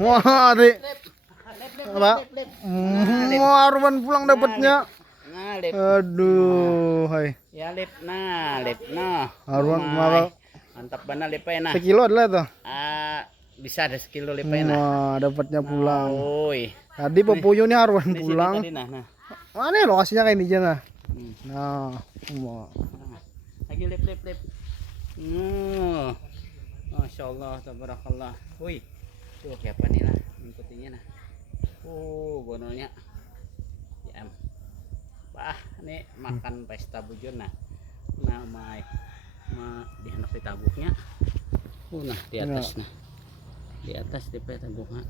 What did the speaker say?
Wah, Dik. Lip. Apa? Arwan pulang dapatnya. Nah, lip. Aduh, hai. Ya lip. Nah, lip. Nah. Arwan Lumai. malah Mantap benar lip nah. sekilo adalah tuh. Bisa ada sekilo lip nah. Wah, dapatnya pulang. Oi. Tadi Popuyun nih Arwan Ini sini pulang. tadi nah. Mana ya lokasinya kayak ini aja nah. Nah, wah. Lagi lip. Masya Allah, tabarakallah. Wih, tuh kayak apa nih lah, ngikutinnya nah. Gonolnya. Ya, bah, ini makan pesta bujur nah. Nah, di handap tabuknya. Nah di atas nah. Di atas di tabuknya.